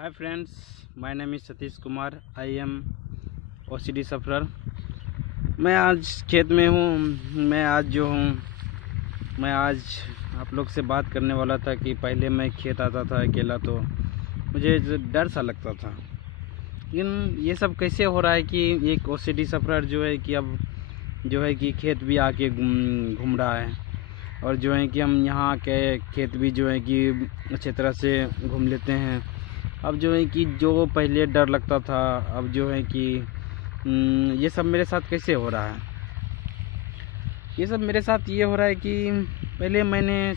Hi friends, my name is Satish Kumar. I am OCD sufferer. मैं आज खेत में हूँ. मैं आज आप लोग से बात करने वाला था कि पहले मैं खेत आता था अकेला तो मुझे डर सा लगता था. लेकिन ये सब कैसे हो रहा है कि एक OCD सफरर जो है कि अब जो है कि खेत भी आके घूम रहा है और जो है कि हम यहाँ के खेत भी जो है कि अच्छे तरह से घूम लेते हैं. अब जो है कि जो पहले डर लगता था अब जो है कि ये सब मेरे साथ कैसे हो रहा है. ये सब मेरे साथ ये हो रहा है कि पहले मैंने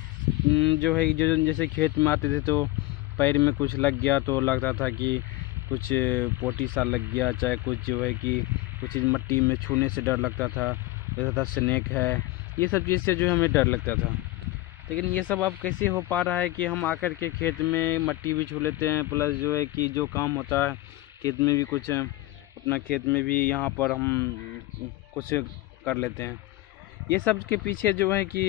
जो है जो जैसे खेत में आते थे तो पैर में कुछ लग गया तो लगता था कि कुछ पोटी सा लग गया, चाहे कुछ जो है कि कुछ चीज़ मट्टी में छूने से डर लगता था स्नेक है, ये सब चीज़ से जो हमें डर लगता था. लेकिन ये सब अब कैसे हो पा रहा है कि हम आकर के खेत में मट्टी भी छू लेते हैं, प्लस जो है कि जो काम होता है खेत में भी कुछ अपना खेत में भी यहाँ पर हम कुछ कर लेते हैं. ये सब के पीछे जो है कि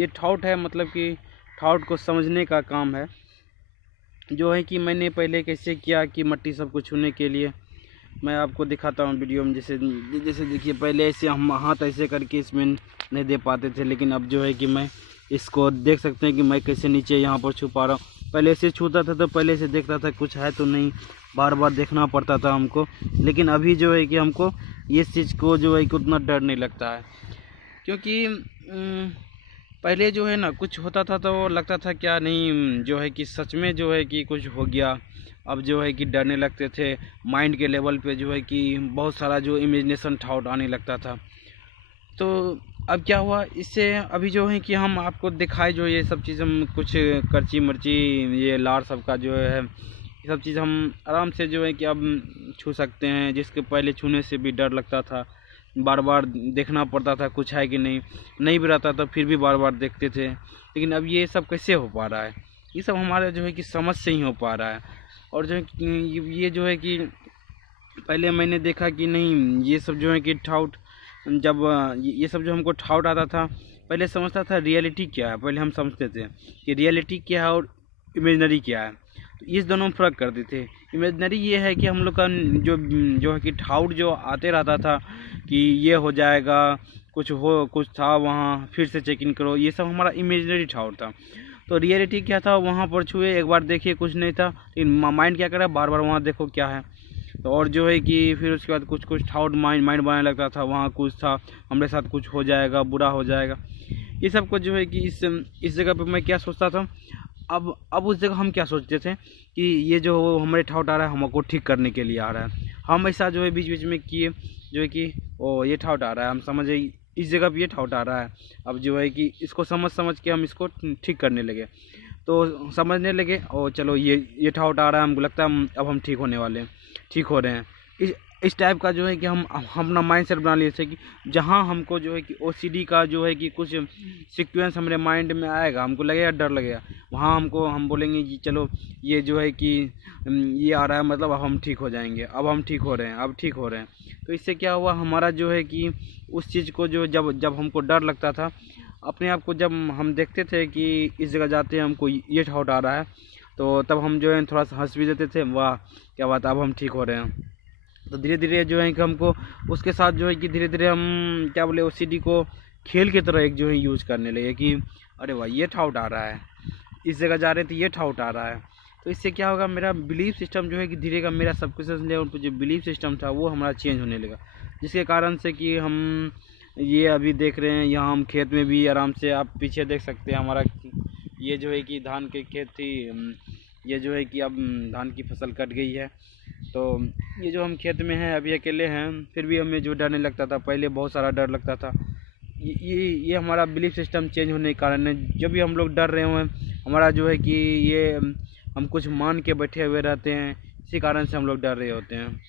ये थॉट है, मतलब कि थॉट को समझने का काम है. जो है कि मैंने पहले कैसे किया कि मट्टी सबको छूने के लिए मैं आपको दिखाता हूँ वीडियो में. जैसे देखिए, पहले ऐसे हम हाथ ऐसे करके इसमें नहीं दे पाते थे, लेकिन अब जो है कि मैं इसको देख सकते हैं कि मैं कैसे नीचे यहाँ पर छू पा रहा हूँ. पहले ऐसे छूता था तो पहले से देखता था कुछ है तो नहीं, बार बार देखना पड़ता था हमको. लेकिन अभी जो है कि हमको ये चीज़ को जो है कि उतना डर नहीं लगता है, क्योंकि पहले जो है ना कुछ होता था तो लगता था क्या नहीं, जो है कि सच में जो है कि कुछ हो गया. अब जो है कि डरने लगते थे. माइंड के लेवल पे जो है कि बहुत सारा जो इमेजिनेशन थॉट आने लगता था. तो अब क्या हुआ इससे, अभी जो है कि हम आपको दिखाए जो ये सब चीज़ हम कुछ करची मर्ची ये लार सब का जो है ये सब चीज़ हम आराम से जो है कि अब छू सकते हैं, जिसके पहले छूने से भी डर लगता था. बार बार देखना पड़ता था कुछ है कि नहीं भी रहता था फिर भी बार बार देखते थे. लेकिन अब ये सब कैसे हो पा रहा है, ये सब हमारे जो है कि समझ से ही हो पा रहा है. और जो है कि ये जो है कि पहले मैंने देखा कि नहीं, ये सब जो है कि ठाउट जब ये सब जो हमको ठाउट आता था पहले समझता था रियलिटी क्या है. पहले हम समझते थे कि रियलिटी क्या है और इमेजनरी क्या है, तो इस दोनों में फ़र्क करते थे. इमेजनरी ये है कि हम लोग का जो है कि ठाउट जो आते रहता था कि ये हो जाएगा, कुछ था वहाँ फिर से चेक इन करो, ये सब हमारा इमेजनरी ठाउट था. तो रियलिटी क्या था, वहाँ पर छुए एक बार देखिए कुछ नहीं था, लेकिन माइंड क्या करे बार बार वहाँ देखो क्या है. तो और जो है कि फिर उसके बाद कुछ ठाउट माइंड बनाने लगता था, वहाँ कुछ था हमारे साथ कुछ हो जाएगा, बुरा हो जाएगा. ये सब कुछ जो है कि इस जगह पे मैं क्या सोचता था, अब उस जगह हम क्या सोचते थे कि ये जो हमारे ठाउट आ रहा है हमको ठीक करने के लिए आ रहा है. हम ऐसा जो है बीच बीच में किए जो है कि ओ ये ठाउट आ रहा है, हम समझे इस जगह पे ये ठाउट आ रहा है. अब जो है कि इसको समझ के हम इसको ठीक करने लगे, तो समझने लगे और चलो ये ठाउट आ रहा है, हमको लगता है अब हम ठीक होने वाले हैं, ठीक हो रहे हैं. इस टाइप का जो है कि हम अपना माइंड सेट बना लिए थे कि जहाँ हमको जो है कि OCD का जो है कि कुछ सीक्वेंस हमारे माइंड में आएगा, हमको लगेगा डर लगेगा, वहाँ हम बोलेंगे कि चलो ये जो है कि ये आ रहा है मतलब अब हम ठीक हो जाएंगे, अब हम ठीक हो रहे हैं, अब ठीक हो रहे हैं. तो इससे क्या हुआ, हमारा जो है कि उस चीज़ को जो जब हमको डर लगता था अपने आप को, जब हम देखते थे कि इस जगह जाते हैं हमको ये ठाउट आ रहा है, तो तब हम जो है थोड़ा सा हंस भी देते थे, वाह क्या बात अब हम ठीक हो रहे हैं. तो धीरे धीरे जो है कि हमको उसके साथ जो है कि धीरे धीरे हम क्या बोले OCD को खेल की तरह एक जो है यूज़ करने लगे कि अरे वाह ये ठाउट आ रहा है, इस जगह जा रहे थे ये ठाउट आ रहा है. तो इससे क्या होगा, मेरा बिलीफ सिस्टम जो है कि धीरे का मेरा सबकॉन्शियस लेवल पर जो बिलीफ सिस्टम था वो हमारा चेंज होने लगा, जिसके कारण से कि हम ये अभी देख रहे हैं यहाँ हम खेत में भी आराम से, आप पीछे देख सकते हैं हमारा ये जो है कि धान के खेत थी, ये जो है कि अब धान की फसल कट गई है. तो ये जो हम खेत में हैं अभी अकेले हैं, फिर भी हमें जो डरने लगता था पहले बहुत सारा डर लगता था. ये हमारा बिलीफ सिस्टम चेंज होने के कारण है. जब भी हम लोग डर रहे हुए हैं हमारा जो है कि ये हम कुछ मान के बैठे हुए रहते हैं, इसी कारण से हम लोग डर रहे होते हैं.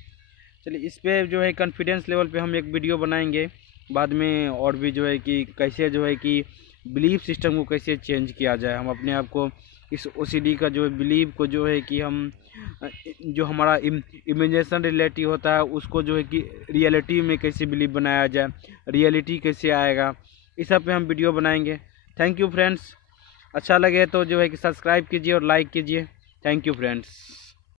चलिए इस पर जो है कॉन्फिडेंस लेवल पे हम एक वीडियो बनाएंगे बाद में, और भी जो है कि कैसे जो है कि बिलीफ सिस्टम को कैसे चेंज किया जाए, हम अपने आप को इस OCD का जो बिलीव को जो है कि हम जो हमारा इमेजिनेशन रियलिटी होता है उसको जो है कि रियलिटी में कैसे बिलीव बनाया जाए, रियलिटी कैसे आएगा, इस सब पे हम वीडियो बनाएंगे. Thank you friends. अच्छा लगे तो जो है कि सब्सक्राइब कीजिए और लाइक कीजिए. Thank you friends.